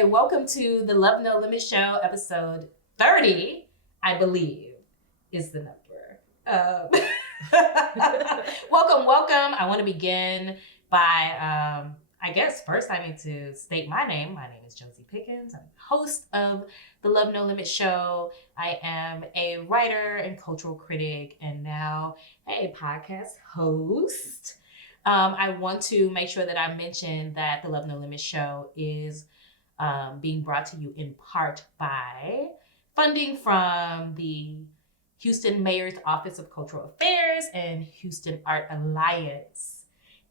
Hey, welcome to the Love No Limit Show, episode 30, I believe, is the number. Welcome. I want to begin by, I guess first I need to state my name. My name is Josie Pickens. I'm host of the Love No Limit Show. I am a writer and cultural critic, and now a podcast host. I want to make sure that I mention that the Love No Limit Show is being brought to you in part by funding from the Houston Mayor's Office of Cultural Affairs and Houston Art Alliance.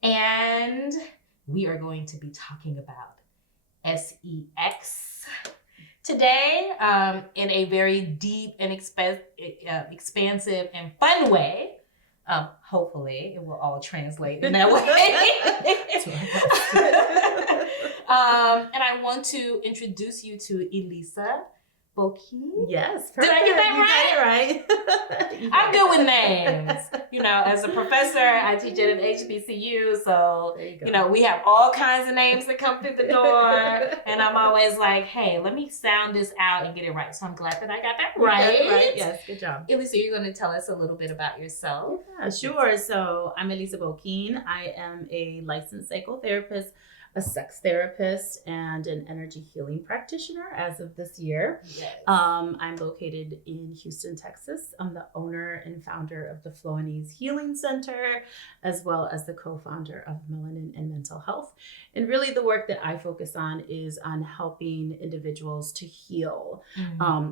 And we are going to be talking about SEX today in a very deep and expansive and fun way. Hopefully it will all translate in that way. And I want to introduce you to Elisa Bokin. Yes, perfect. Did I get that right? You got it right. I'm good with names. You know, as a professor, I teach at an HBCU, so we have all kinds of names that come through the door, and I'm always like, hey, let me sound this out and get it right. So I'm glad that I got that right. Right. Yes, good job. Elisa, you're going to tell us a little bit about yourself. Yeah, sure. So I'm Elisa Bokin. I am a licensed psychotherapist, a sex therapist, and an energy healing practitioner as of this year. Yes. I'm located in Houston, Texas. I'm the owner and founder of the Chakras Healing Center, as well as the co-founder of Melanin and Mental Health. And really the work that I focus on is on helping individuals to heal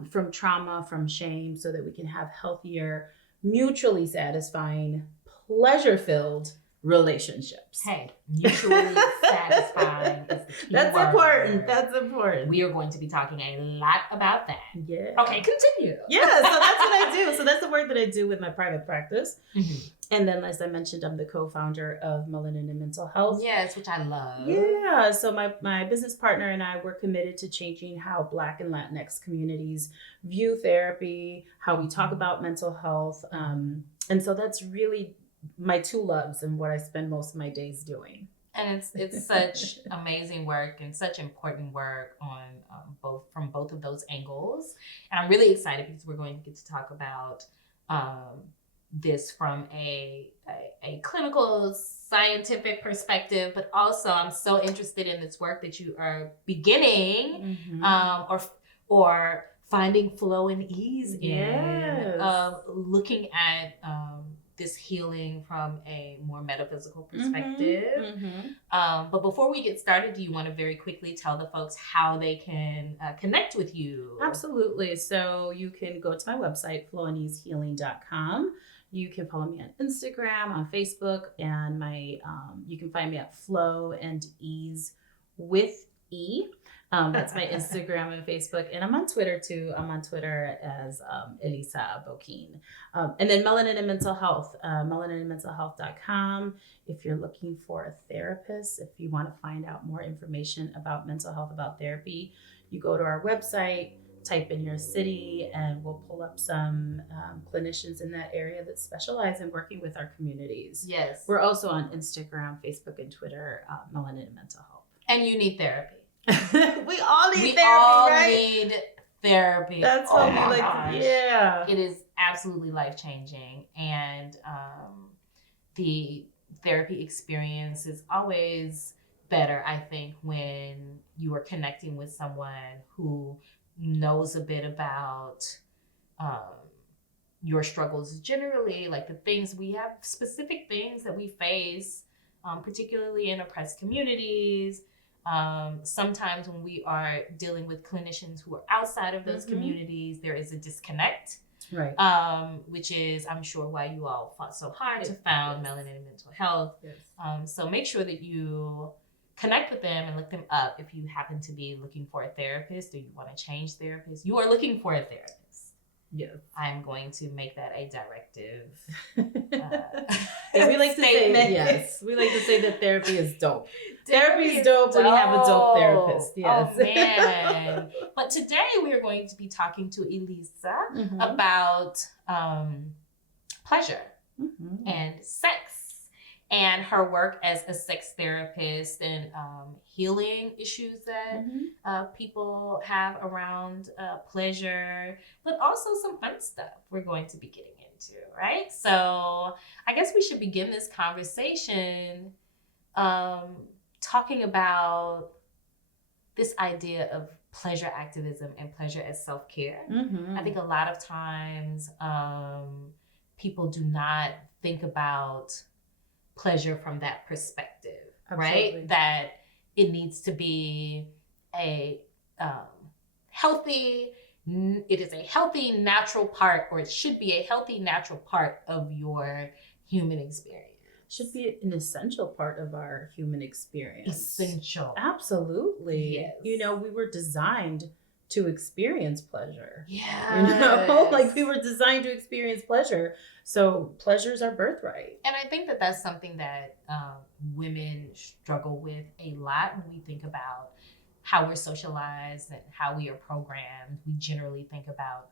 from trauma, from shame, so that we can have healthier, mutually satisfying, pleasure-filled relationships. Hey, mutually satisfying is the key That's word. important. That's important. We are going to be talking a lot about that. Yeah. Okay, continue. Yeah, so that's what I do. So that's the work that I do with my private practice. Mm-hmm. And then, as I mentioned, I'm the co-founder of Melanin and Mental Health. Yes, which I love. Yeah, so my business partner and I were committed to changing how Black and Latinx communities view therapy, how we talk about mental health. And so that's really my two loves and what I spend most of my days doing. And it's such amazing work and such important work on both of those angles. And I'm really excited because we're going to get to talk about this from a clinical scientific perspective, but also I'm so interested in this work that you are beginning or finding flow and ease in, looking at this healing from a more metaphysical perspective. But before we get started, do you want to very quickly tell the folks how they can connect with you? Absolutely. So you can go to my website, flowandeasehealing.com. You can follow me on Instagram, on Facebook, and you can find me at Flow and Ease with E. That's my Instagram and Facebook, and I'm on Twitter too. I'm on Twitter as Elisa Bokin. And then Melanin and Mental Health, melaninandmentalhealth.com. If you're looking for a therapist, if you want to find out more information about mental health, about therapy, you go to our website, type in your city, and we'll pull up some clinicians in that area that specialize in working with our communities. Yes. We're also on Instagram, Facebook, and Twitter, Melanin and Mental Health. And you need therapy. We all need therapy, need therapy. That's what we like to, yeah. It is absolutely life-changing. And the therapy experience is always better, I think, when you are connecting with someone who knows a bit about your struggles generally, like the things we have, specific things that we face, particularly in oppressed communities. Sometimes when we are dealing with clinicians who are outside of those communities, there is a disconnect, right? Which is, I'm sure, why you all fought so hard to found Melanin and Mental Health. Yes. So make sure that you connect with them and look them up if you happen to be looking for a therapist or you want to change therapists. You are looking for a therapist. Yes. I'm going to make that a directive. We like to say, yes, we like to say that therapy is dope. Therapy is dope when you have a dope therapist. Yes. Oh, man. But today we are going to be talking to Elisa about pleasure and sex. and her work as a sex therapist and healing issues that people have around pleasure, but also some fun stuff we're going to be getting into, right? So I guess we should begin this conversation talking about this idea of pleasure activism and pleasure as self-care. I think a lot of times people do not think about pleasure from that perspective, right? That it needs to be a healthy, it is a healthy, natural part, or it should be a healthy, natural part of your human experience. Should be an essential part of our human experience. Essential. Absolutely. Yes. You know, we were designed to experience pleasure. Yeah. You know, like we were designed to experience pleasure. So pleasure is our birthright. And I think that that's something that women struggle with a lot when we think about how we're socialized and how we are programmed. We generally think about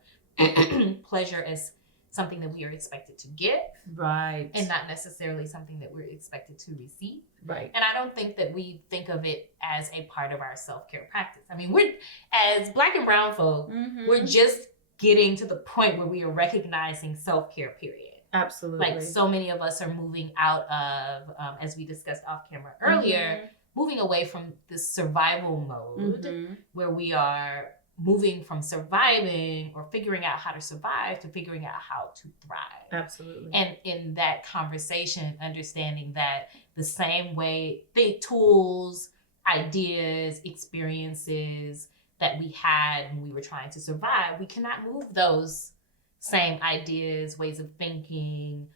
pleasure as something that we are expected to give. Right. And not necessarily something that we're expected to receive. Right. And I don't think that we think of it as a part of our self-care practice. I mean, we're, as Black and brown folk, we're just getting to the point where we are recognizing self-care, period. Absolutely. Like so many of us are moving out of, as we discussed off camera earlier, moving away from this survival mode where we are moving from surviving or figuring out how to survive to figuring out how to thrive. Absolutely. And in that conversation, understanding that the same way, the tools, ideas, experiences that we had when we were trying to survive, we cannot move those same ideas, ways of thinking,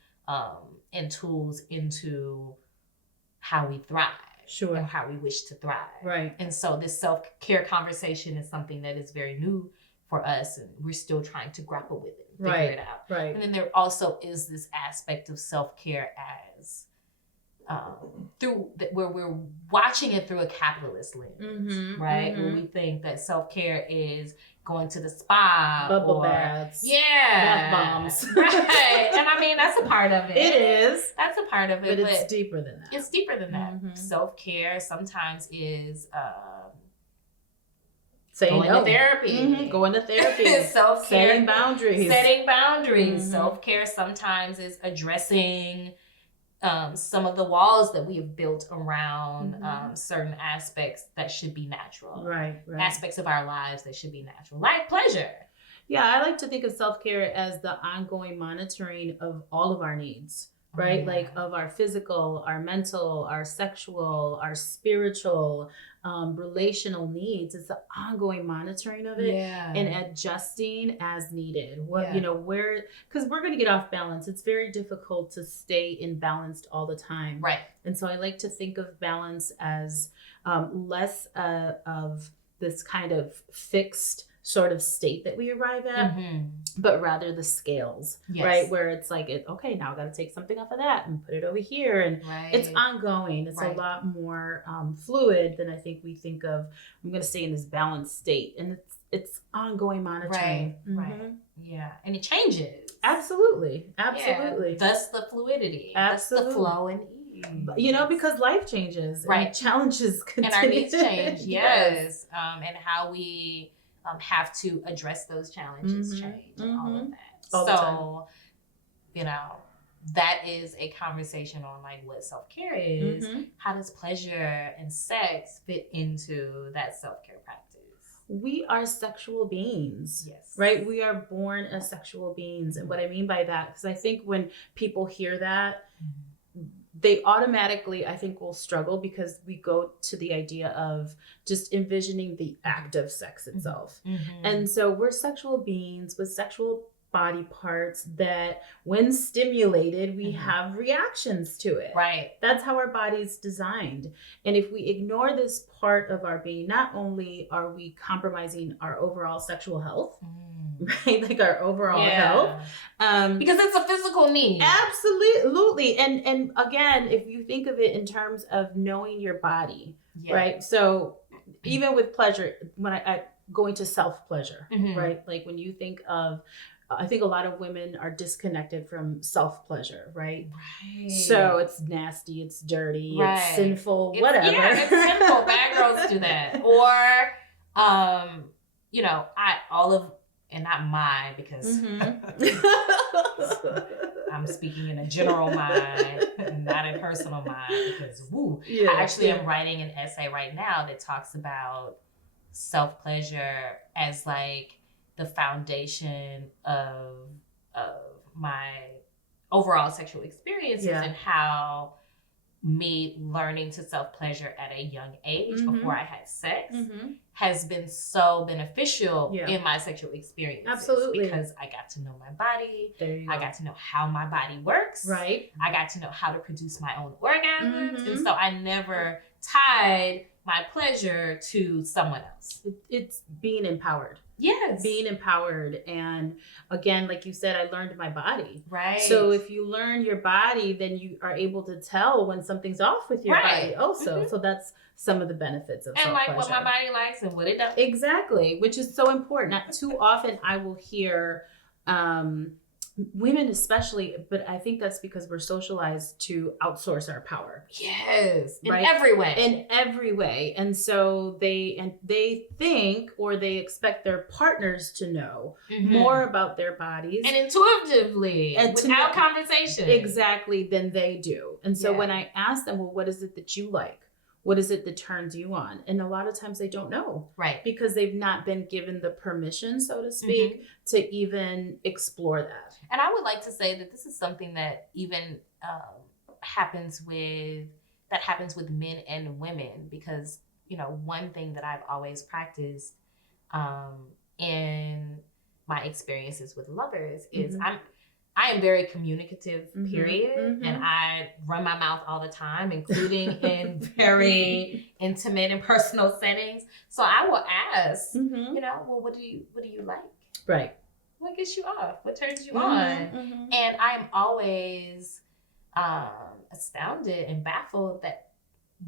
and tools into how we thrive. Sure. And how we wish to thrive. Right. And so this self-care conversation is something that is very new for us, and we're still trying to grapple with it and figure it out. Right. And then there also is this aspect of self-care as where we're watching it through a capitalist lens, right? Where we think that self-care is going to the spa, bubble baths, bath bombs, right? And I mean that's a part of it. It is. That's a part of it, but it's deeper than that. It's deeper than that. Self-care sometimes is saying going to therapy, going to therapy, self-care, setting boundaries. Self-care sometimes is addressing some of the walls that we have built around certain aspects that should be natural. Right. Aspects of our lives that should be natural, like pleasure. Yeah, I like to think of self-care as the ongoing monitoring of all of our needs, right? Like of our physical, our mental, our sexual, our spiritual, relational needs. It's the ongoing monitoring of it and adjusting as needed. Because we're going to get off balance. It's very difficult to stay in balanced all the time. Right. And so I like to think of balance as less of this kind of fixed sort of state that we arrive at, but rather the scales, right? Where it's like, okay, now I got to take something off of that and put it over here. And it's ongoing. It's a lot more fluid than I think we think of. I'm going to stay in this balanced state. And it's ongoing monitoring. Right. Yeah. And it changes. Absolutely. Yeah. Thus the fluidity. Absolutely. Thus the flow and ease. You know, because life changes. And challenges continue. And our needs change. Yes. And how we have to address those challenges change and all of that. You know, that is a conversation on like what self-care is. How does pleasure and sex fit into that self-care practice? We are sexual beings. Yes. Right? We are born as sexual beings. And what I mean by that, because I think when people hear that, they automatically, I think, will struggle because we go to the idea of just envisioning the act of sex itself. And so we're sexual beings with sexual body parts that when stimulated, we have reactions to it. Right. That's how our body's designed. And if we ignore this part of our being, not only are we compromising our overall sexual health, right? Like our overall health. Because it's a physical need. Absolutely. And again, if you think of it in terms of knowing your body, right? So even with pleasure, when I going to self-pleasure, right? Like when you think of I think a lot of women are disconnected from self-pleasure, right? Right. So it's nasty, it's dirty, Right. it's sinful, whatever. Yeah, it's sinful. Bad girls do that. Or, and not my, because I'm speaking in a general mind, not a personal mind, because I actually am writing an essay right now that talks about self-pleasure as like the foundation of my overall sexual experiences and how me learning to self-pleasure at a young age before I had sex has been so beneficial in my sexual experiences. Absolutely. Because I got to know my body. I got to know how my body works. Right. I got to know how to produce my own orgasms. And so I never tied my pleasure to someone else. It's being empowered. Yes. Being empowered. And again, like you said, I learned my body. Right. So if you learn your body, then you are able to tell when something's off with your body also. So that's some of the benefits of self-pleasure. And like what my body likes and what it doesn't. Exactly, which is so important. Not too often I will hear women especially, but I think that's because we're socialized to outsource our power. Yes, in right? every way. In every way. And so they think, or they expect their partners to know more about their bodies. And intuitively, without conversation. Exactly, than they do. And so when I ask them, well, what is it that you like? What is it that turns you on? And a lot of times they don't know. Right. Because they've not been given the permission, so to speak, to even explore that. And I would like to say that this is something that even happens with men and women, because, you know, one thing that I've always practiced in my experiences with lovers is I am very communicative, period. And I run my mouth all the time, including in very intimate and personal settings. So I will ask, you know, well, what do you like? Right. What gets you off? What turns you on? And I'm always astounded and baffled that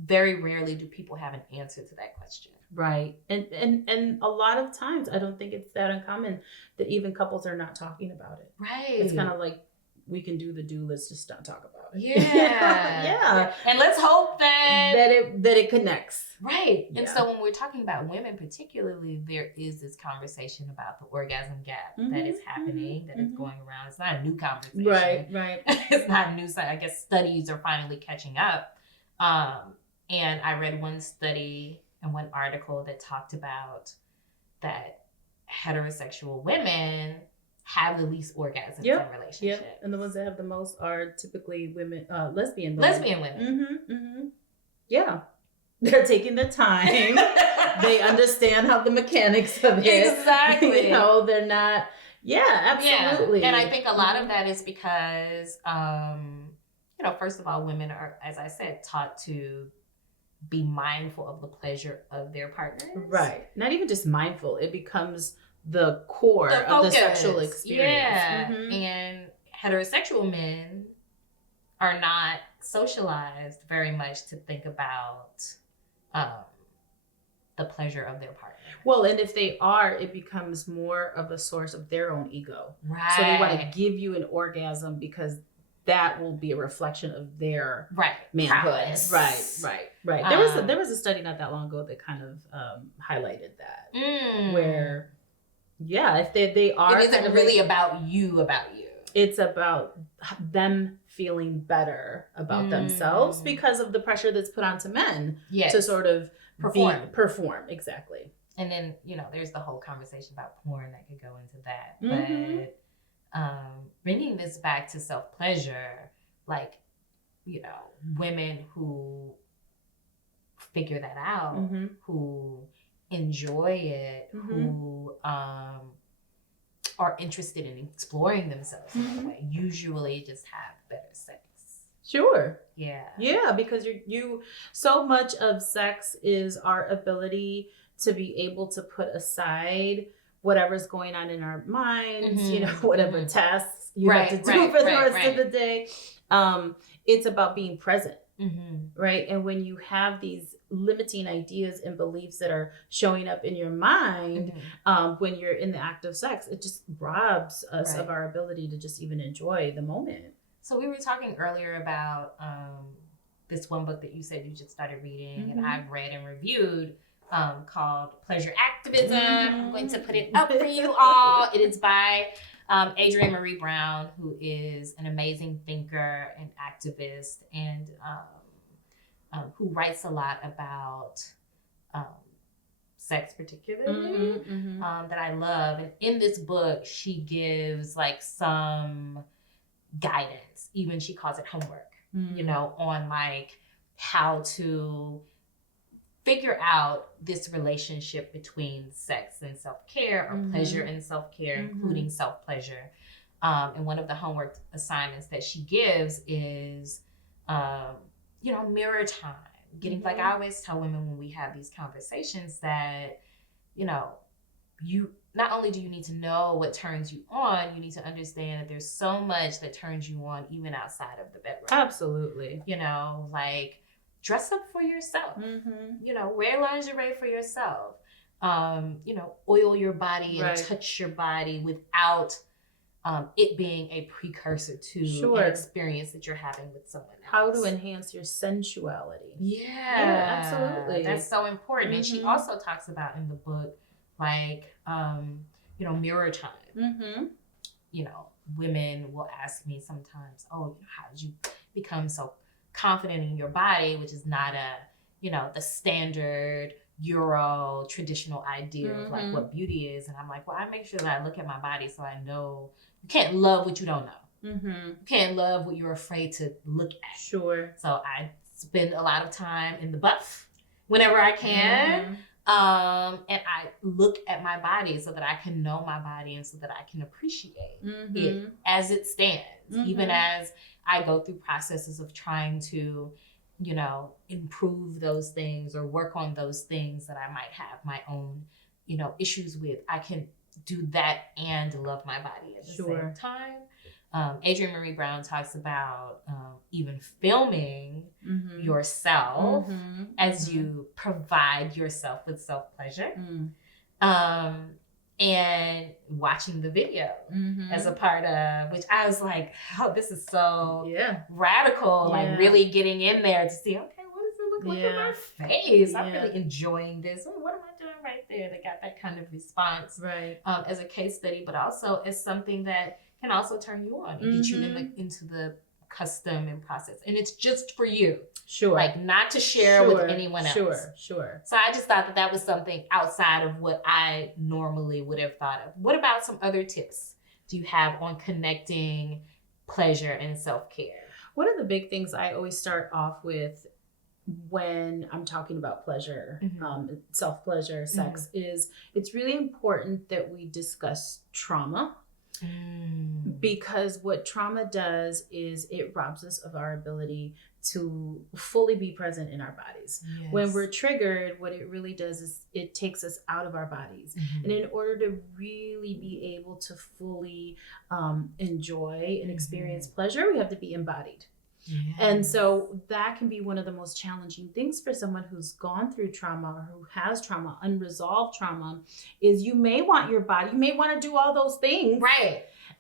very rarely do people have an answer to that question. Right. And a lot of times I don't think it's that uncommon that even couples are not talking about it. Right. It's kind of like, we can do the do, let's just not talk about it. Yeah. And let's hope that it connects. Right. And so when we're talking about women particularly, there is this conversation about the orgasm gap that is happening, that is going around. It's not a new conversation. Right. It's not new. I guess studies are finally catching up. And I read one study and one article that talked about that heterosexual women have the least orgasms in relationships. Yep. And the ones that have the most are typically women, lesbian women. Lesbian women. Yeah. They're taking the time. They understand how the mechanics of it. Exactly. You know, they're not. Yeah, absolutely. Yeah. And I think a lot of that is because, you know, first of all, women are, as I said, taught to be mindful of the pleasure of their partners. Right. Not even just mindful. It becomes the core of the sexual experience. Yeah. And heterosexual men are not socialized very much to think about the pleasure of their partner. Well, and if they are, it becomes more of a source of their own ego. Right. So they want to give you an orgasm because that will be a reflection of their manhood. Right. There was a study not that long ago that kind of highlighted that, where if they are, it isn't really about you. It's about them feeling better about themselves because of the pressure that's put onto men to sort of perform. Exactly. And then, you know, there's the whole conversation about porn that could go into that. But bringing this back to self-pleasure, like, you know, women who figure that out, who enjoy it, who are interested in exploring themselves in that way, usually just have better sex. Sure. Yeah. Yeah, because you so much of sex is our ability to be able to put aside whatever's going on in our minds, you know, whatever tasks you have to do for the rest of the day. It's about being present, right? And when you have these limiting ideas and beliefs that are showing up in your mind when you're in the act of sex. It just robs us of our ability to just even enjoy the moment. So we were talking earlier about this one book that you said you just started reading, and I've read and reviewed, called Pleasure Activism. I'm going to put it up for you all. It is by Adrienne Maree Brown, who is an amazing thinker and activist, and who writes a lot about sex particularly, that I love. And in this book, she gives like some guidance. Even she calls it homework, you know, on like how to figure out this relationship between sex and self-care, or pleasure and self-care, including self-pleasure. And one of the homework assignments that she gives is, you know, mirror time. Getting, like I always tell women when we have these conversations that, you know, you not only do you need to know what turns you on, you need to understand that there's so much that turns you on even outside of the bedroom. Absolutely. You know, like dress up for yourself. You know, wear lingerie for yourself. You know, oil your body and touch your body without it being a precursor to an experience that you're having with someone else. How to enhance your sensuality. Yeah, absolutely. That's so important. And she also talks about in the book, like, you know, mirror time. You know, women will ask me sometimes, oh, how did you become so confident in your body, which is not a, you know, the standard Euro traditional idea of like what beauty is. And I'm like, well, I make sure that I look at my body so I know you can't love what you don't know. You can't love what you're afraid to look at. Sure. So I spend a lot of time in the buff whenever I can. And I look at my body so that I can know my body and so that I can appreciate it as it stands, even as I go through processes of trying to, you know, improve those things or work on those things that I might have my own, you know, issues with. I can do that and love my body at the same time. Adrienne Maree Brown talks about even filming yourself as you provide yourself with self-pleasure, and watching the video as a part of, which I was like, oh, this is so radical, like really getting in there to see, okay, what does it look like in my face? I'm really enjoying this. What am I doing right there? They got that kind of response as a case study, but also as something that can also turn you on and get you into the custom and process. And it's just for you. Sure. Like not to share with anyone else. Sure. So I just thought that that was something outside of what I normally would have thought of. What about some other tips do you have on connecting pleasure and self-care? One of the big things I always start off with when I'm talking about pleasure, self-pleasure, sex, is it's really important that we discuss trauma. Because what trauma does is it robs us of our ability to fully be present in our bodies. When we're triggered, what it really does is it takes us out of our bodies. And in order to really be able to fully enjoy and experience pleasure, we have to be embodied. And so that can be one of the most challenging things for someone who's gone through trauma or who has trauma, unresolved trauma, is you may want your body, you may want to do all those things.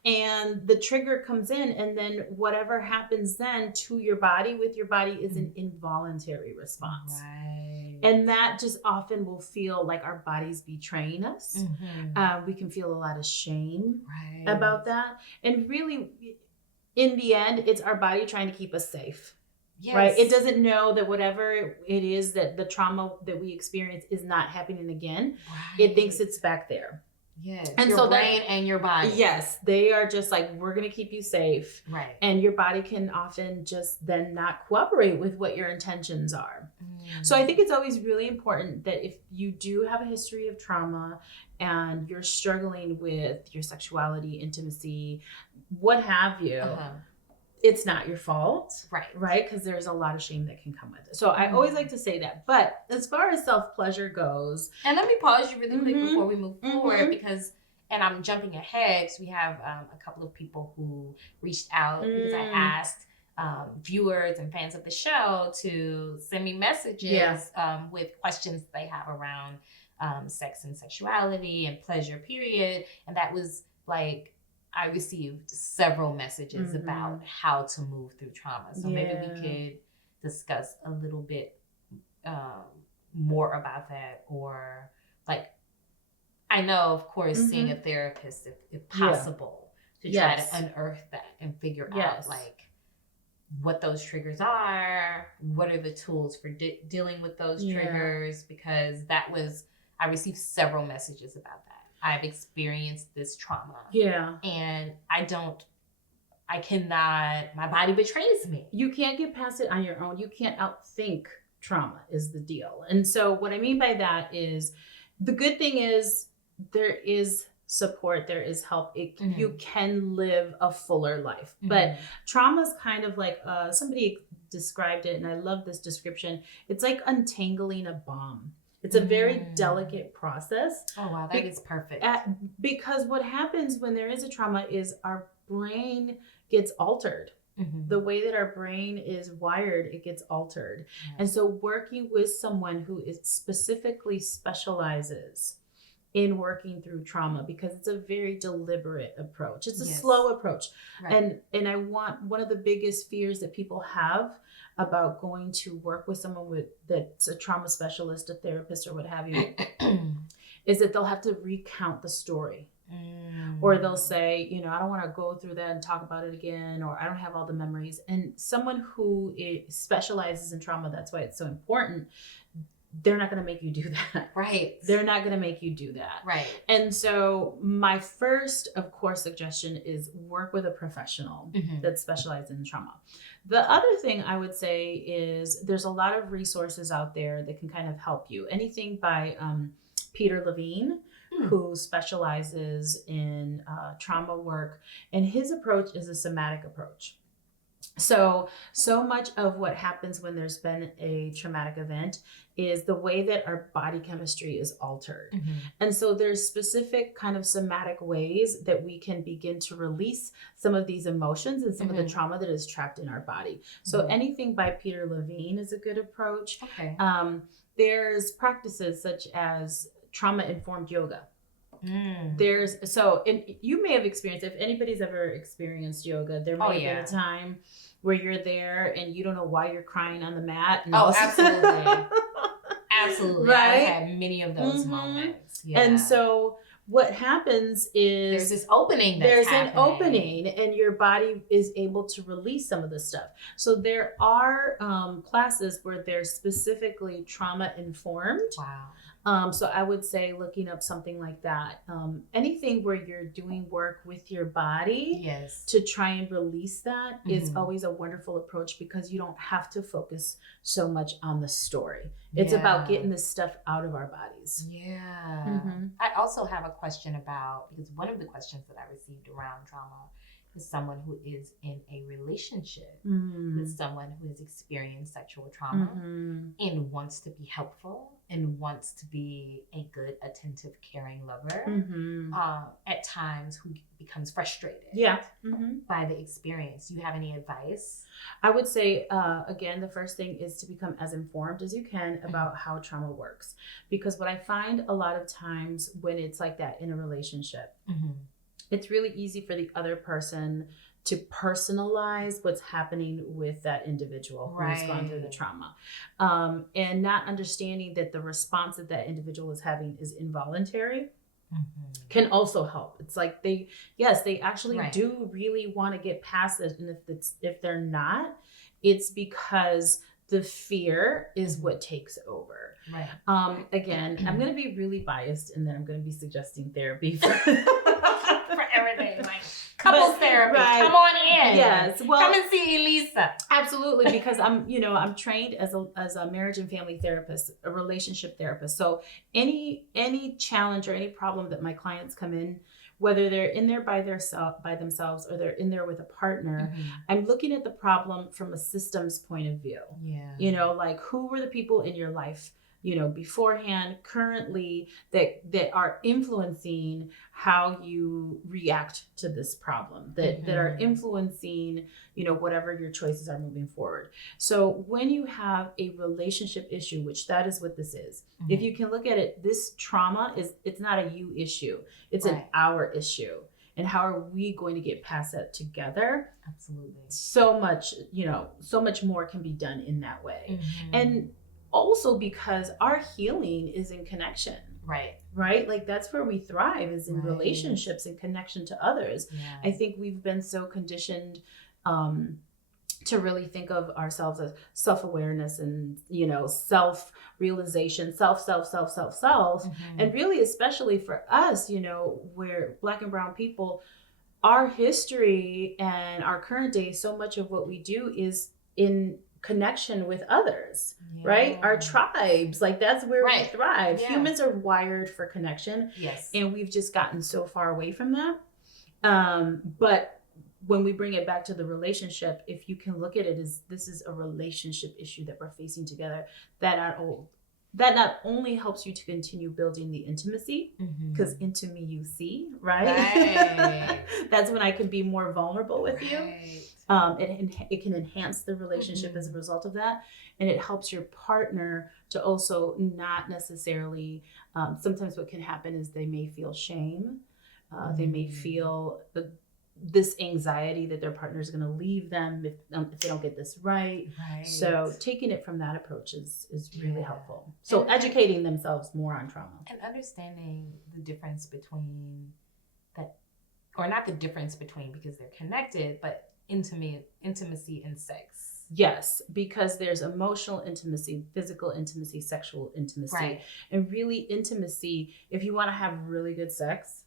And the trigger comes in, and then whatever happens then to your body, with your body, is an involuntary response. And that just often will feel like our body's betraying us. We can feel a lot of shame about that. And really, in the end, it's our body trying to keep us safe. Right? It doesn't know that whatever it is that the trauma that we experience is not happening again. It thinks it's back there. And your brain and your body. They are just like, we're going to keep you safe. And your body can often just then not cooperate with what your intentions are. So I think it's always really important that if you do have a history of trauma and you're struggling with your sexuality, intimacy, what have you, it's not your fault, right? Because there's a lot of shame that can come with it. So I always like to say that. But as far as self-pleasure goes... And let me pause you really quick before we move forward, because, and I'm jumping ahead, because we have a couple of people who reached out because I asked viewers and fans of the show to send me messages with questions they have around sex and sexuality and pleasure, period. And that was like, I received several messages about how to move through trauma. So maybe we could discuss a little bit more about that, or like, I know, of course, seeing a therapist if possible to try to unearth that and figure out like what those triggers are, what are the tools for dealing with those triggers, because I received several messages about that. I've experienced this trauma. Yeah. And I cannot, my body betrays me. You can't get past it on your own. You can't outthink trauma is the deal. And so what I mean by that is, the good thing is there is support, there is help. You can live a fuller life. But trauma is kind of like, somebody described it, and I love this description. It's like untangling a bomb. It's a very delicate process. Oh, wow. That is perfect. Because what happens when there is a trauma is our brain gets altered. The way that our brain is wired, it gets altered. And so working with someone who is specifically specializes in working through trauma, because it's a very deliberate approach. It's a slow approach. Right. And I want, one of the biggest fears that people have about going to work with someone that's a trauma specialist, a therapist, or what have you, is that they'll have to recount the story. Or they'll say, I don't want to go through that and talk about it again, or I don't have all the memories. And someone who specializes in trauma, that's why it's so important, they're not going to make you do that. Right. They're not going to make you do that. Right. And so my first, of course, suggestion is work with a professional that specializes in trauma. The other thing I would say is there's a lot of resources out there that can kind of help you. Anything by Peter Levine, who specializes in trauma work, and his approach is a somatic approach. So much of what happens when there's been a traumatic event is the way that our body chemistry is altered. And so there's specific kind of somatic ways that we can begin to release some of these emotions and some of the trauma that is trapped in our body. So anything by Peter Levine is a good approach. Okay. There's practices such as trauma-informed yoga. And you may have experienced, if anybody's ever experienced yoga, there may have been a time where you're there and you don't know why you're crying on the mat. And absolutely. Absolutely. Right? I had many of those moments. Yeah. And so what happens is there's this opening an opening, and your body is able to release some of the stuff. So there are classes where they're specifically trauma informed. Wow. So I would say looking up something like that. Anything where you're doing work with your body to try and release that is always a wonderful approach, because you don't have to focus so much on the story. It's about getting this stuff out of our bodies. Yeah. I also have a question about, because one of the questions that I received around trauma is someone who is in a relationship with someone who has experienced sexual trauma and wants to be helpful and wants to be a good, attentive, caring lover, at times who becomes frustrated by the experience. Do you have any advice? I would say, again, the first thing is to become as informed as you can about how trauma works. Because what I find a lot of times when it's like that in a relationship, it's really easy for the other person to personalize what's happening with that individual who's gone through the trauma. And not understanding that the response that that individual is having is involuntary can also help. It's like they actually do really want to get past it. And if they're not, it's because the fear is what takes over. Right. Again, I'm going to be really biased, and then I'm going to be suggesting therapy for everything, like couples therapy. Come on in. Yes. Well, come and see Elisa. Absolutely, because I'm trained as a marriage and family therapist, a relationship therapist. So any challenge or any problem that my clients come in, whether they're in there by themselves or they're in there with a partner, I'm looking at the problem from a systems point of view. Yeah. Like, who were the people in your life beforehand, currently, that are influencing how you react to this problem, that are influencing, whatever your choices are moving forward. So when you have a relationship issue, which that is what this is, if you can look at it, this trauma it's not a you issue, it's an our issue. And how are we going to get past that together? Absolutely. So much, so much more can be done in that way. And also because our healing is in connection. Right? Like that's where we thrive, is in relationships and connection to others. I think we've been so conditioned to really think of ourselves as self-awareness and, self-realization, self. And really, especially for us, we're Black and brown people, our history and our current day, so much of what we do is in connection with others, right? Our tribes, like that's where we thrive. Humans are wired for connection. And we've just gotten so far away from that. But when we bring it back to the relationship, if you can look at it as this is a relationship issue that we're facing together, that not only helps you to continue building the intimacy, because into me you see, right? That's when I can be more vulnerable with you. It can enhance the relationship as a result of that. And it helps your partner to also not necessarily, sometimes what can happen is they may feel shame. They may feel this anxiety that their partner is going to leave them if they don't get this right. So taking it from that approach is really helpful. So educating themselves more on trauma. And understanding the difference between that, or not the difference between, because they're connected, but intimacy and sex. Yes, because there's emotional intimacy, physical intimacy, sexual intimacy. And really intimacy, if you want to have really good sex,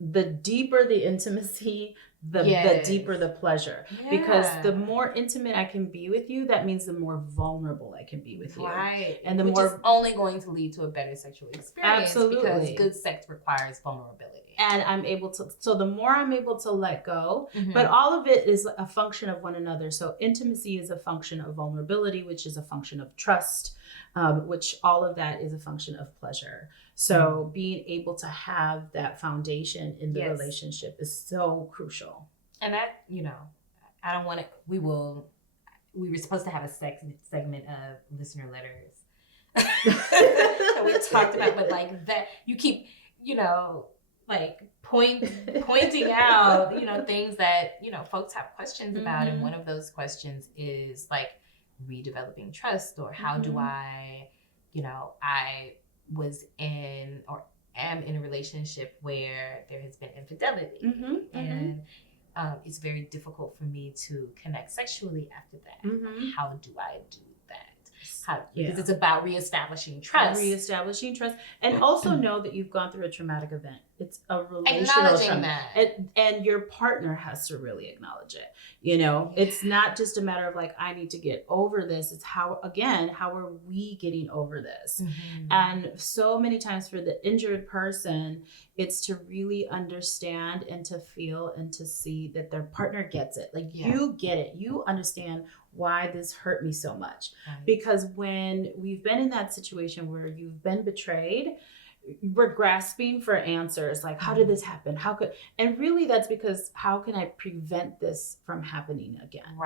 the deeper the intimacy, the deeper the pleasure. Because the more intimate I can be with you, that means the more vulnerable I can be with you. And which is only going to lead to a better sexual experience. Absolutely. Because good sex requires vulnerability. And I'm able to, so the more I'm able to let go, but all of it is a function of one another. So intimacy is a function of vulnerability, which is a function of trust, which all of that is a function of pleasure. So being able to have that foundation in the relationship is so crucial. And that, I don't want to, we were supposed to have a sex segment of listener letters that we talked about, but like that, you keep, like pointing out, things that, folks have questions about. And one of those questions is like redeveloping trust, or how do I, I was in or am in a relationship where there has been infidelity. And it's very difficult for me to connect sexually after that. How do I do that? Because it's about reestablishing trust. And also know that you've gone through a traumatic event. It's a relational trauma. And your partner has to really acknowledge it. It's not just a matter of like, I need to get over this. It's how are we getting over this? And so many times for the injured person, it's to really understand and to feel and to see that their partner gets it. Like you get it. You understand why this hurt me so much. Because when we've been in that situation where you've been betrayed, we're grasping for answers like, how did this happen? And really that's because how can I prevent this from happening again?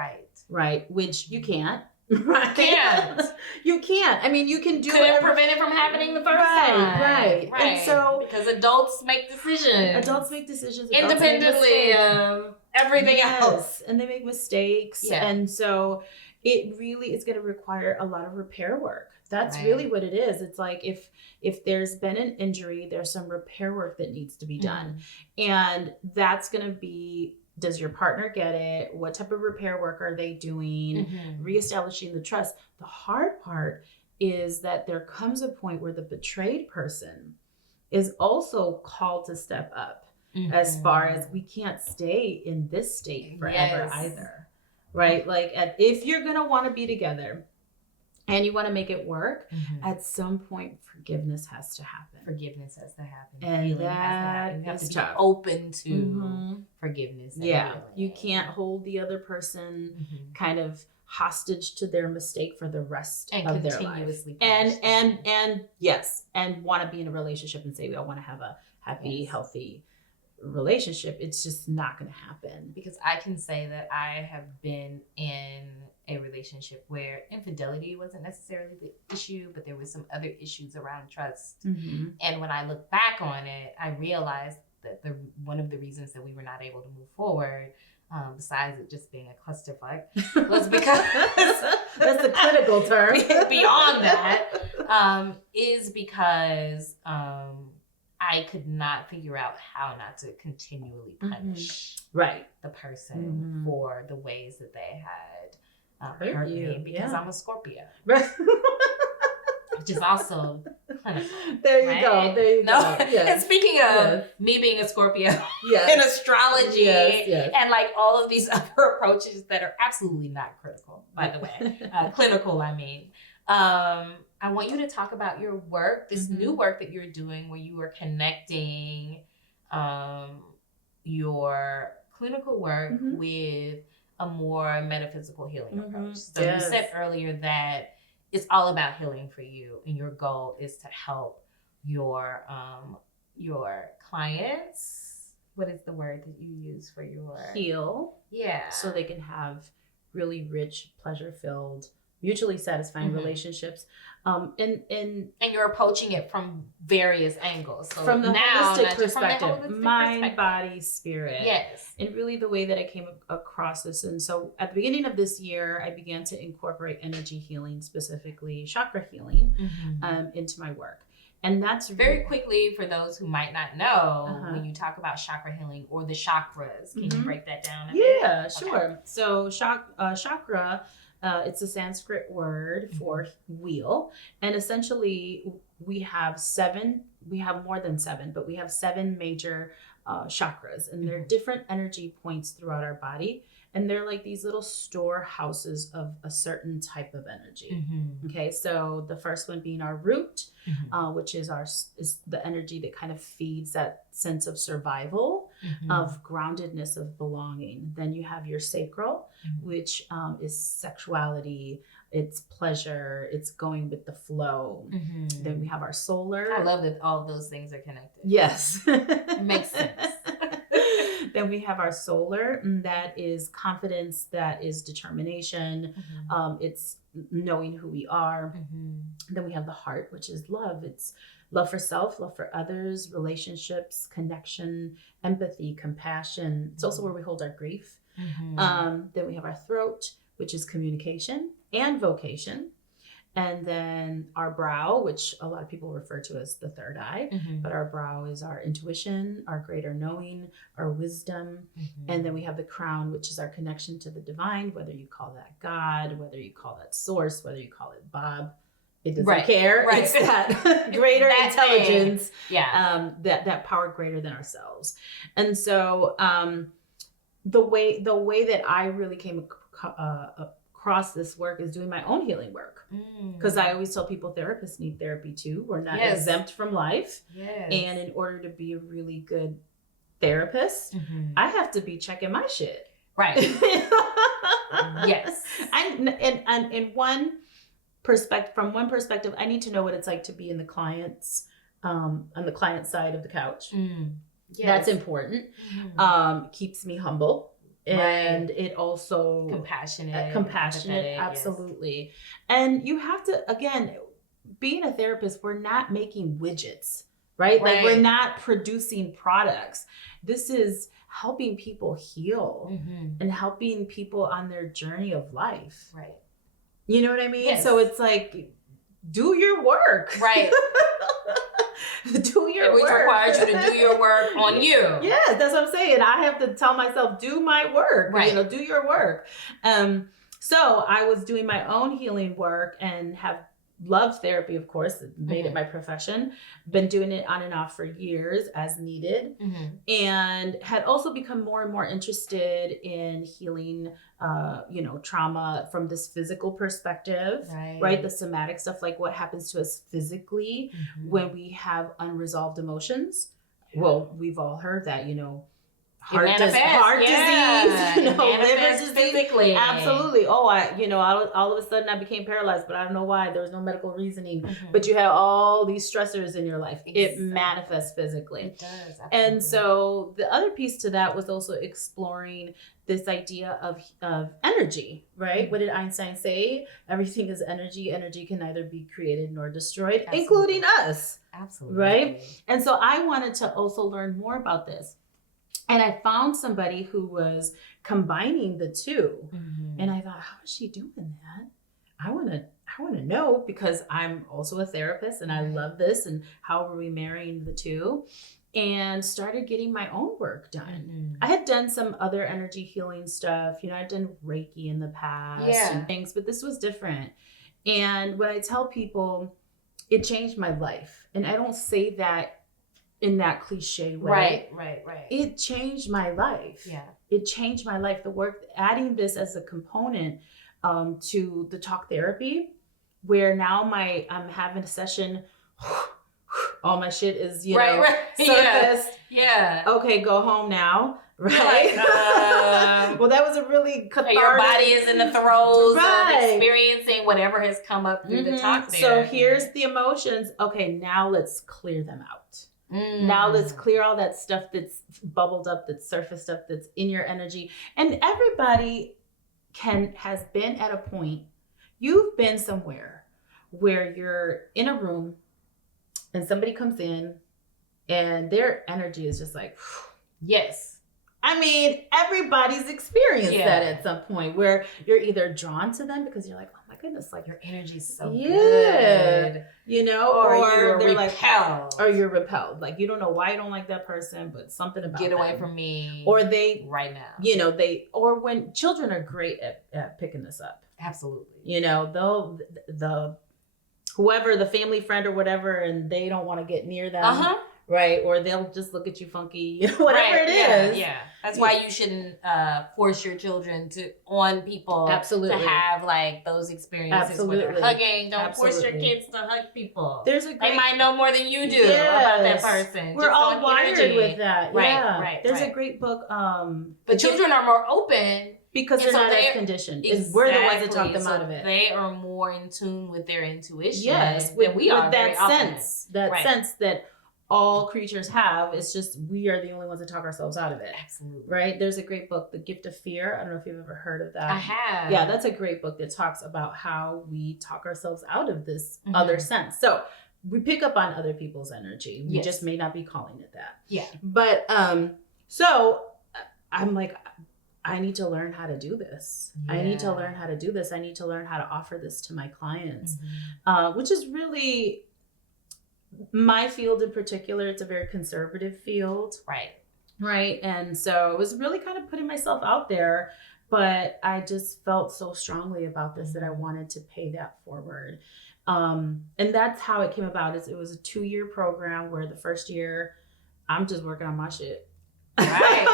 Right. Which you can't. You can't. I mean, you can do it. Prevent it from happening the first time. Right. And so because adults make decisions independently of everything else. And they make mistakes. And so it really is going to require a lot of repair work. That's really what it is. It's like if there's been an injury, there's some repair work that needs to be done. And that's going to be, does your partner get it? What type of repair work are they doing? Reestablishing the trust. The hard part is that there comes a point where the betrayed person is also called to step up, as far as we can't stay in this state forever either. Right? Like if you're going to want to be together, and you want to make it work, at some point, forgiveness has to happen. And healing that has to happen. You have to be open to forgiveness. You can't hold the other person kind of hostage to their mistake for the rest And of their life. continuously punish them. And yes, and want to be in a relationship and say, we all want to have a happy, Yes. healthy relationship. It's just not going to happen. Because I can say that I have been in a relationship where infidelity wasn't necessarily the issue, but there was some other issues around trust. Mm-hmm. And when I look back on it, I realized that one of the reasons that we were not able to move forward, besides it just being a clusterfuck, was because that's the clinical term. Beyond that, is because I could not figure out how not to continually punish right the person for the ways that they had hurt me, because I'm a Scorpio. Right. Which is also clinical. There you right? go. There you No, go. Yes. And speaking of Yes. me being a Scorpio Yes. in astrology Yes. and like all of these other approaches that are absolutely not critical, by the way, clinical, I mean. I want you to talk about your work, this new work that you're doing where you are connecting your clinical work with a more metaphysical healing approach. So you said earlier that it's all about healing for you, and your goal is to help your clients. What is the word that you use for your heal? Yeah. So they can have really rich, pleasure-filled, mutually satisfying relationships. And you're approaching it from various angles. So from the holistic perspective, mind, perspective. Body, spirit. Yes. And really the way that I came across this. And so at the beginning of this year, I began to incorporate energy healing, specifically chakra healing, into my work. And that's very quickly, for those who might not know, when you talk about chakra healing or the chakras, can you break that down a bit? Yeah, sure. Okay. So chakra, it's a Sanskrit word for wheel. And essentially we have more than seven, but we have seven major chakras, and they're different energy points throughout our body. And they're like these little storehouses of a certain type of energy. Okay, so the first one being our root, which is the energy that kind of feeds that sense of survival, of groundedness, of belonging. Then you have your sacral, which is sexuality, it's pleasure, it's going with the flow. Then we have our solar. I love that all of those things are connected. Yes. It makes sense. Then we have our solar, and that is confidence, that is determination. It's knowing who we are. Then we have the heart, which is love. It's love for self, love for others, relationships, connection, empathy, compassion. It's also where we hold our grief. Then we have our throat, which is communication and vocation. And then our brow, which a lot of people refer to as the third eye, but our brow is our intuition, our greater knowing, our wisdom. And then we have the crown, which is our connection to the divine, whether you call that God, whether you call that source, whether you call it Bob. It doesn't care. Right. It's that greater that intelligence, that power greater than ourselves. And so the way that I really came across this work is doing my own healing work. Because I always tell people therapists need therapy too. We're not exempt from life. And in order to be a really good therapist, I have to be checking my shit. Right. Yes. And in one perspective, from one perspective, I need to know what it's like to be in the client's on the client side of the couch. That's important. Keeps me humble. And it also compassionate, absolutely. Yes. And you have to, again, being a therapist, we're not making widgets, right? Like we're not producing products. This is helping people heal and helping people on their journey of life. Right. You know what I mean? Yes. So it's like, do your work. Right. Do your work. Which requires you to do your work on you. Yeah, that's what I'm saying. I have to tell myself, do my work. Right. Do your work. So I was doing my own healing work and have loved therapy, of course, made it my profession. Been doing it on and off for years as needed. And had also become more and more interested in healing trauma from this physical perspective, right? The somatic stuff, like what happens to us physically when we have unresolved emotions. Well, we've all heard that, heart disease, liver disease. Physically. Absolutely. Oh, all of a sudden I became paralyzed, but I don't know why. There was no medical reasoning. But you have all these stressors in your life. Exactly. It manifests physically. It does. Absolutely. And so the other piece to that was also exploring this idea of energy, right? What did Einstein say? Everything is energy. Energy can neither be created nor destroyed, including us. Absolutely. Right? And so I wanted to also learn more about this. And I found somebody who was combining the two. And I thought, how is she doing that? I want to know, because I'm also a therapist and I love this. And how are we marrying the two? And started getting my own work done. I had done some other energy healing stuff. I'd done Reiki in the past and things, but this was different. And when I tell people, it changed my life. And I don't say that in that cliche way. Right. It changed my life. Yeah. It changed my life. The work, adding this as a component to the talk therapy, where now I'm having a session, all my shit is, surfaced. Yeah. Okay, go home now. Right. Well, that was a really cathartic. Your body is in the throes of experiencing whatever has come up through the talk therapy. So here's the emotions. Okay, now let's clear them out. Now let's clear all that stuff that's bubbled up, that's surfaced up, that's in your energy. And everybody has been at a point, you've been somewhere where you're in a room and somebody comes in and their energy is just like, yes. I mean, everybody's experienced that at some point, where you're either drawn to them because you're like, oh my goodness, like your energy's so good. Or they're repelled. Or you're repelled. Like, you don't know why you don't like that person, but something about get away them. from me. Or they right now. Or when children are great at picking this up. Absolutely. They'll whoever, the family friend or whatever, and they don't want to get near them. Right. Or they'll just look at you funky, whatever it is. Yeah. That's why you shouldn't force your children on people. Absolutely. To have like those experiences where they're hugging. Don't force your kids to hug people. They might know more than you do about that person. We're all wired with that. Right. There's a great book. But children are more open. Because they're not as conditioned. Exactly. We're the ones that talk them out of it. They are more in tune with their intuition. Yes, than we are. That sense. That sense that all creatures have. It's just we are the only ones that talk ourselves out of it. Absolutely. Right? There's a great book, The Gift of Fear. I don't know if you've ever heard of that. I have. Yeah, that's a great book that talks about how we talk ourselves out of this other sense. So we pick up on other people's energy. We just may not be calling it that. Yeah. But so I'm like, I need to learn how to do this. Yeah. I need to learn how to do this. I need to learn how to offer this to my clients, which is really my field in particular. It's a very conservative field. Right. And so it was really kind of putting myself out there, but I just felt so strongly about this that I wanted to pay that forward. And that's how it came about. It was a 2-year program where the first year I'm just working on my shit. Right.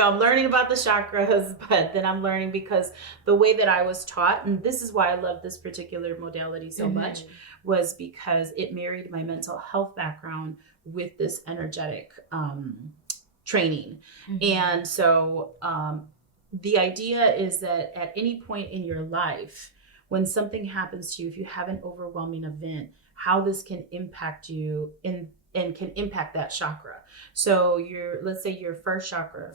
I'm learning about the chakras, but then I'm learning because the way that I was taught, and this is why I love this particular modality so much, was because it married my mental health background with this energetic training. And so the idea is that at any point in your life, when something happens to you, if you have an overwhelming event, how this can impact you and can impact that chakra. So let's say your first chakra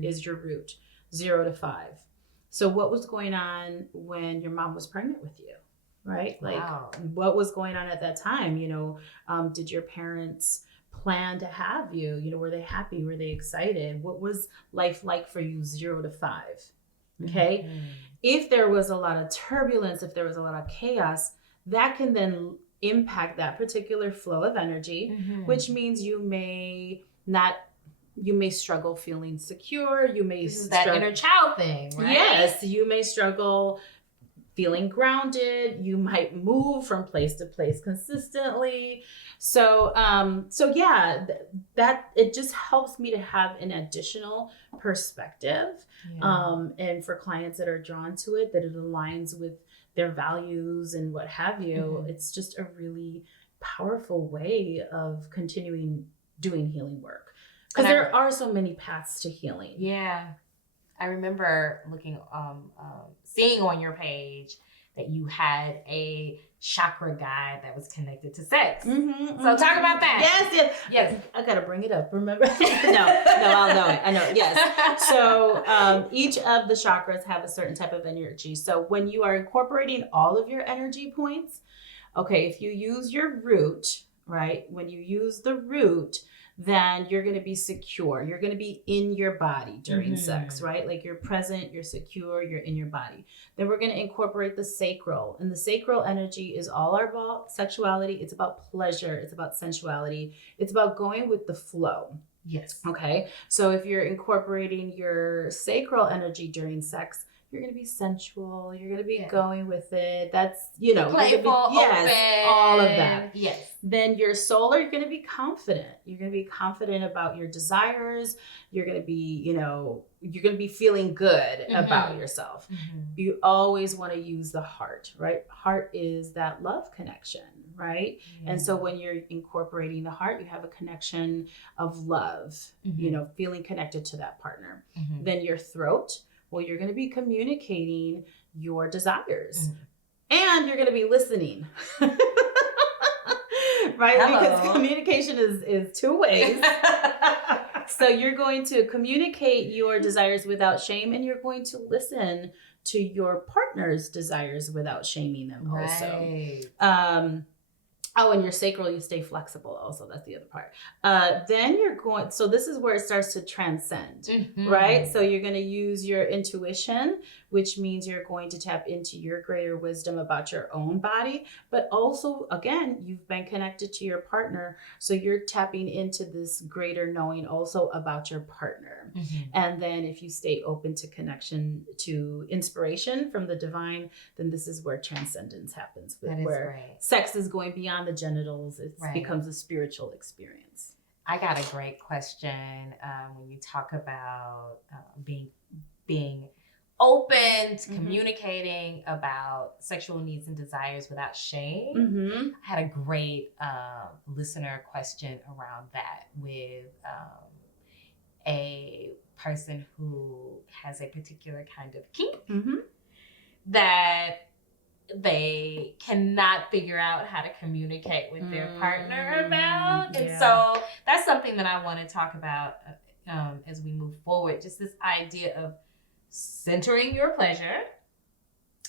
is your root, 0 to 5. So what was going on when your mom was pregnant with you, right? Like what was going on at that time? Did your parents plan to have you? Were they happy? Were they excited? What was life like for you, 0 to 5? Okay. If there was a lot of turbulence, if there was a lot of chaos, that can then impact that particular flow of energy, which means you may struggle feeling secure. You may that inner child thing, right? Yes, you may struggle feeling grounded. You might move from place to place consistently. So that it just helps me to have an additional perspective. And for clients that are drawn to it, that it aligns with their values and what have you, it's just a really powerful way of continuing doing healing work. Because there are so many paths to healing. Yeah. I remember seeing on your page that you had a chakra guide that was connected to sex. Mm-hmm, so talk about that. Yes. I gotta bring it up. Remember? no, I'll know it. I know. Yes. So each of the chakras have a certain type of energy. So when you are incorporating all of your energy points, okay, if you use your root, right? When you use the root, then you're going to be secure. You're going to be in your body during sex, right? Like you're present, you're secure, you're in your body. Then we're going to incorporate the sacral. And the sacral energy is all about sexuality. It's about pleasure. It's about sensuality. It's about going with the flow. Yes. Okay. So if you're incorporating your sacral energy during sex, you're going to be sensual. You're going to be going with it. That's, playful, open. All of that. Yes. Then your solar, you're going to be confident. You're going to be confident about your desires. You're going to be, you're going to be feeling good about yourself. You always want to use the heart, right? Heart is that love connection, right? And so when you're incorporating the heart, you have a connection of love, feeling connected to that partner. Then your throat, well, you're going to be communicating your desires and you're going to be listening, right? Hello. Because communication is two ways. So you're going to communicate your desires without shame and you're going to listen to your partner's desires without shaming them also. Oh, and your sacral, you stay flexible also. That's the other part. Then you're going, so this is where it starts to transcend, right? So you're going to use your intuition, which means you're going to tap into your greater wisdom about your own body. But also, again, you've been connected to your partner. So you're tapping into this greater knowing also about your partner. And then if you stay open to connection, to inspiration from the divine, then this is where transcendence happens. Where sex is going beyond the genitals. It becomes a spiritual experience. I got a great question when you talk about being open to communicating about sexual needs and desires without shame. I had a great listener question around that with a person who has a particular kind of kink that they cannot figure out how to communicate with their partner about. And so that's something that I want to talk about as we move forward. Just this idea of centering your pleasure,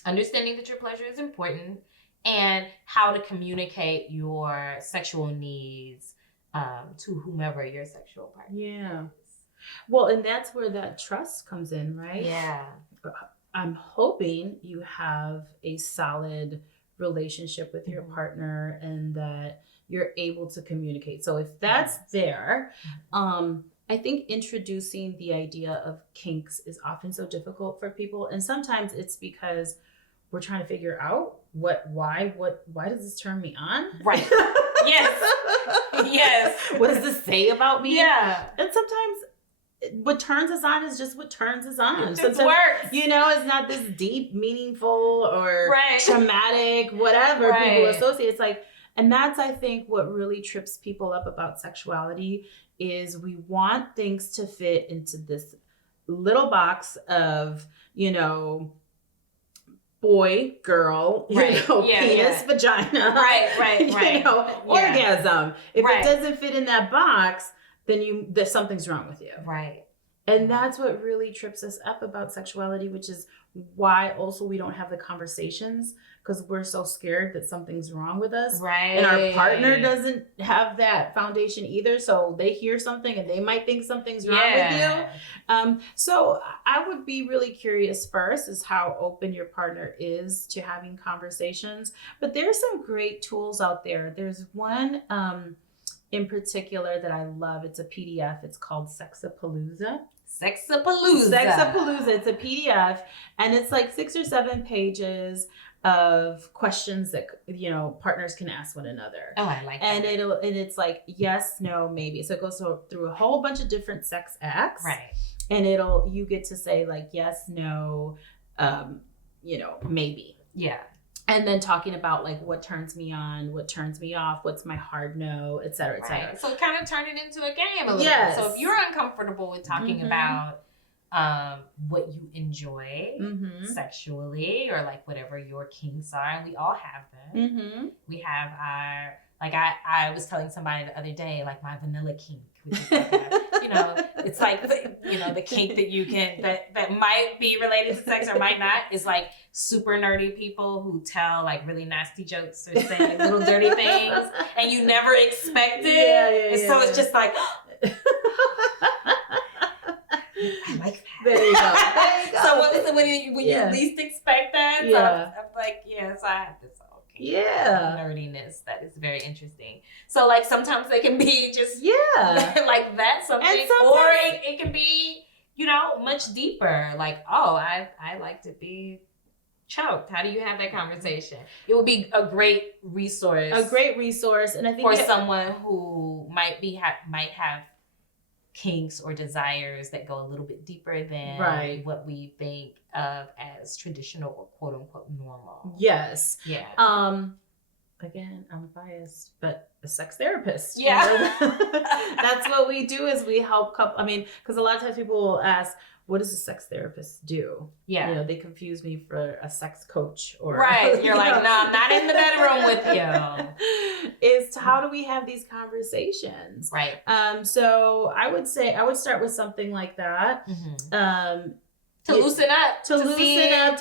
understanding that your pleasure is important, and how to communicate your sexual needs to whomever your sexual partner is. Well, and that's where that trust comes in, right? Yeah. I'm hoping you have a solid relationship with your partner and that you're able to communicate. So if that's there, I think introducing the idea of kinks is often so difficult for people. And sometimes it's because we're trying to figure out why does this turn me on? Right. Yes. What does this say about me? Yeah. And sometimes what turns us on is just what turns us on. It just works. It's not this deep, meaningful or traumatic, whatever people associate. It's like, and that's, I think, what really trips people up about sexuality is we want things to fit into this little box of, boy, girl, penis, vagina, orgasm. If it doesn't fit in that box, then something's wrong with you. Right. And that's what really trips us up about sexuality, which is why also we don't have the conversations, because we're so scared that something's wrong with us. Right. And our partner doesn't have that foundation either. So they hear something and they might think something's wrong with you. So I would be really curious first is how open your partner is to having conversations. But there's some great tools out there. There's one in particular that I love. It's a PDF. It's called Sexapalooza. It's a PDF, and it's like 6 or 7 pages of questions that partners can ask one another. Oh, I like that. And it's like yes, no, maybe. So it goes through a whole bunch of different sex acts. Right. And you get to say like yes, no, maybe. Yeah. And then talking about like what turns me on, what turns me off, what's my hard no, et cetera, et cetera. Right. So kind of turn it into a game a little Yes. bit. So if you're uncomfortable with talking about what you enjoy sexually, or like whatever your kinks are, and we all have them. We have our, like I was telling somebody the other day, like my vanilla kink, which is like it's like the kink that you can that might be related to sex or might not, is like super nerdy people who tell like really nasty jokes or say like little dirty things, and you never expect it. And so it's just like I like that. There you go. So when you least expect that, so I'm like, so I have this nerdiness that is very interesting. So like sometimes they can be just like that something, or it can be much deeper. Like, oh, I like to be choked. How do you have that conversation? It would be a great resource. And I think for someone who might have kinks or desires that go a little bit deeper than what we think of as traditional or quote unquote normal. Yes. Yeah. Again, I'm biased, but a sex therapist. Yeah. That's what we do, is we help couple. I mean, because a lot of times people will ask, what does a sex therapist do? Yeah. They confuse me for a sex coach or You're like, no, I'm not in the bedroom with you. Is how do we have these conversations? Right. So I would start with something like that. To loosen up. To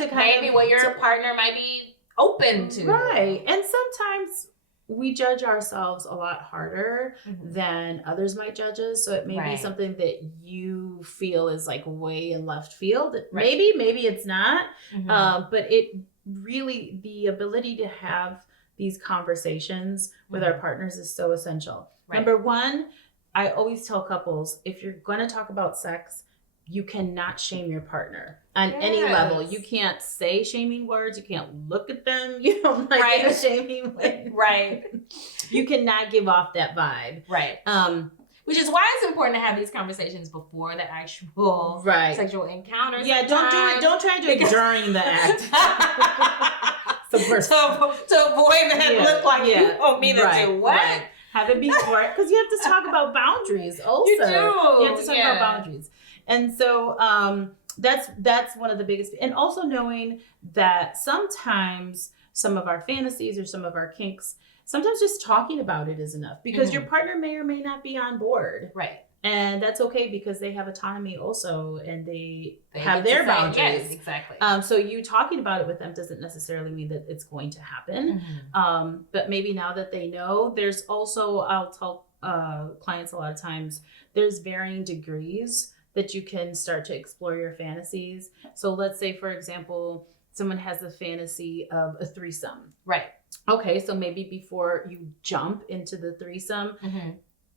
kind of maybe what your partner might be open to. Right. And sometimes we judge ourselves a lot harder than others might judge us. So it may be something that you feel is like way in left field. Maybe it's not. But it really, the ability to have these conversations with our partners is so essential. Number one, I always tell couples, if you're going to talk about sex, you cannot shame your partner on any level. You can't say shaming words. You can't look at them, in a shaming way. Right. You cannot give off that vibe. Right. Which is why it's important to have these conversations before the actual sexual encounter. Yeah, don't do it. Don't try to do it during the act. To avoid that look like you want me to do what? Right. Have it before, because you have to talk about boundaries also. You do. You have to talk about boundaries. And so that's one of the biggest, and also knowing that sometimes some of our fantasies or some of our kinks, sometimes just talking about it is enough, because your partner may or may not be on board. Right. And that's okay, because they have autonomy also, and they have their boundaries. Yes, exactly. So you talking about it with them doesn't necessarily mean that it's going to happen. But maybe now that they know, there's also, I'll tell clients a lot of times, there's varying degrees that you can start to explore your fantasies. So let's say, for example, someone has a fantasy of a threesome. Right. Okay, so maybe before you jump into the threesome,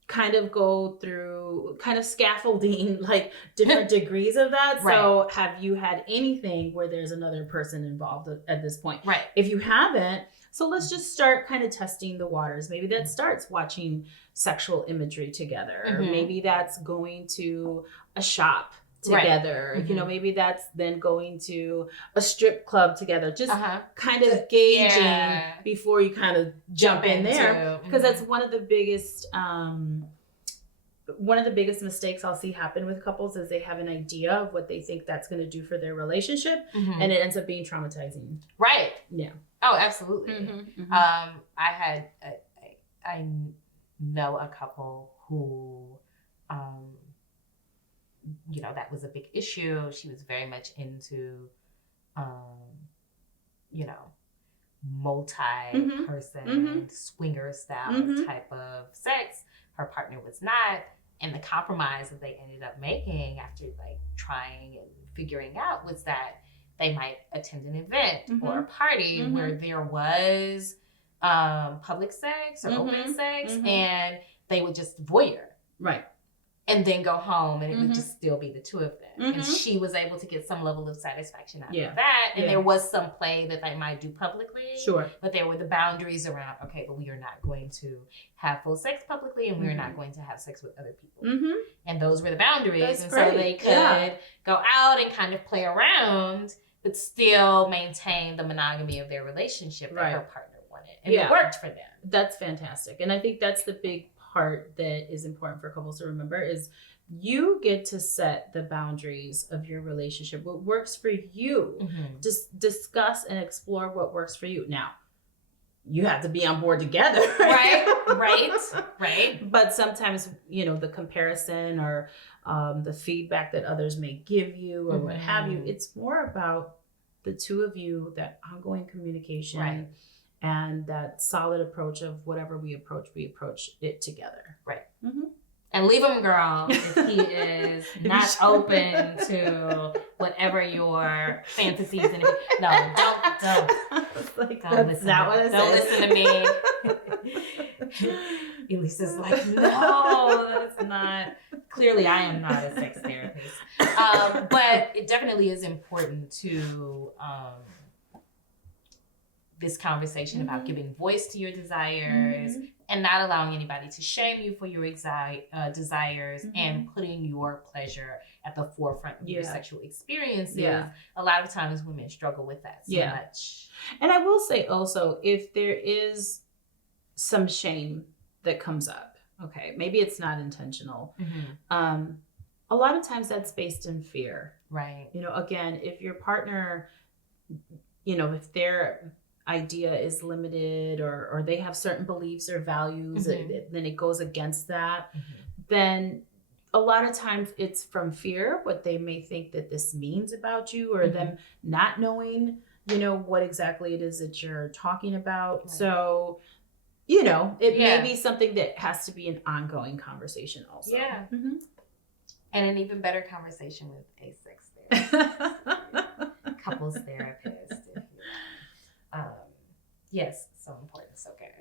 kind of go through kind of scaffolding, like different degrees of that. So have you had anything where there's another person involved at this point? Right. If you haven't, so let's just start kind of testing the waters. Maybe that starts watching sexual imagery together. Or maybe that's going to a shop together. Maybe that's then going to a strip club together. Just kind of gauging before you kind of jump in there. Because that's one of the biggest mistakes I'll see happen with couples is they have an idea of what they think that's going to do for their relationship, and it ends up being traumatizing. Right. Yeah. Oh, absolutely. I know a couple who, that was a big issue. She was very much into, multi-person swinger style type of sex. Her partner was not. And the compromise that they ended up making after like trying and figuring out was that they might attend an event or a party where there was public sex or open sex, and they would just voyeur. Right. And then go home, and it would just still be the two of them. And she was able to get some level of satisfaction out of that. And there was some play that they might do publicly. Sure. But there were the boundaries around, okay, but we are not going to have full sex publicly, and we are not going to have sex with other people. And those were the boundaries. That's great. So they could go out and kind of play around but still maintain the monogamy of their relationship that her partner wanted. And it worked for them. That's fantastic. And I think that's the big part that is important for couples to remember is you get to set the boundaries of your relationship. What works for you. Just discuss and explore what works for you. Now, you have to be on board together. Right. But sometimes, the comparison or the feedback that others may give you or what have you, it's more about the two of you, that ongoing communication and that solid approach of whatever we approach it together. Right. And leave him, girl, if he is not open to whatever your fantasies and no, don't. Like, don't listen. Don't listen to me. Elisa's like, no, that's not. Clearly, I am not a sex therapist. But it definitely is important to this conversation about giving voice to your desires and not allowing anybody to shame you for your desires and putting your pleasure at the forefront of your sexual experiences. A lot of times women struggle with that so much. And I will say also, if there is some shame that comes up, okay, maybe it's not intentional. A lot of times that's based in fear. Right. Again, if your partner, if their idea is limited or they have certain beliefs or values, then it goes against that, then a lot of times it's from fear, what they may think that this means about you, or them not knowing, what exactly it is that you're talking about. Right. So, it may be something that has to be an ongoing conversation also. Yeah. And an even better conversation with a sex therapist, couples therapist, if you like. Yes, so important, so good.